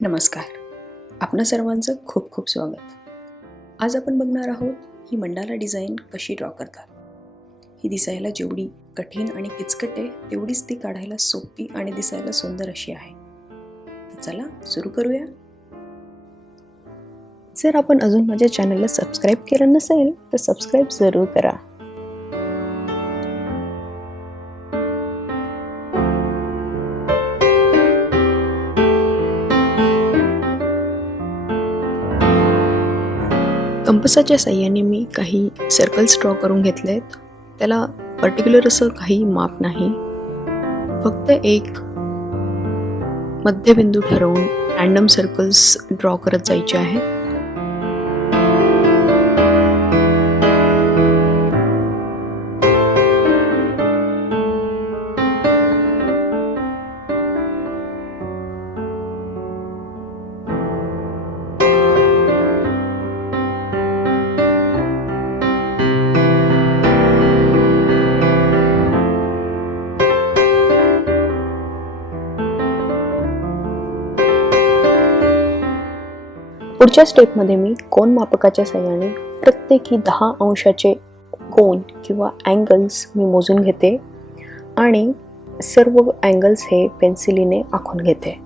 नमस्कार. आपणा सर्वांचं खूप खूप स्वागत. आज आपण बघणार आहोत ही मंडाला डिझाईन कशी ड्रॉ करतात. ही दिसायला जेवढी कठीण आणि किचकट आहे तेवढीच ती काढायला सोपी आणि दिसायला सुंदर अशी आहे. तर चला सुरू करूया. जर आपण अजून माझ्या चॅनलला सबस्क्राईब केलं नसेल तर सबस्क्राईब जरूर करा. कंपासाच्या साहाय्याने मी काही सर्कल्स ड्रॉ करून घेतलेत. त्याला पर्टिक्युलर असं काही माप नाही, फक्त एक मध्यबिंदू ठरवून रँडम सर्कल्स ड्रॉ करत जायचे आहेत. पुढच्या स्टेपमध्ये मी कोन मापकाच्या साहाय्याने प्रत्येकी 10 अंशाचे कोन किंवा अँगल्स मी मोजून घेते आणि सर्व अँगल्स हे पेन्सिलीने आखून घेते.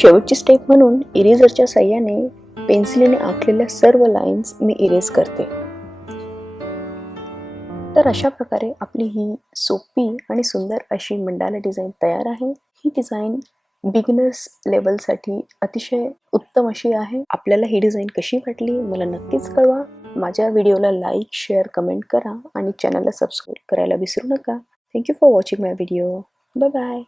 शेवटची स्टेप म्हणून इरेजरच्या साह्याने पेन्सिलीने आखलेल्या सर्व लाईन्स मी इरेज करते. तर अशा प्रकारे आपली ही सोपी आणि सुंदर अशी मंडाला डिझाईन तयार आहे. ही डिझाईन बिगिनर्स लेवलसाठी अतिशय उत्तम अशी आहे. आपल्याला ही डिझाईन कशी वाटली मला नक्कीच कळवा. माझ्या व्हिडिओला लाईक, शेअर, कमेंट करा आणि चॅनलला सबस्क्राईब करायला विसरू नका. Thank you for watching my video. Bye bye.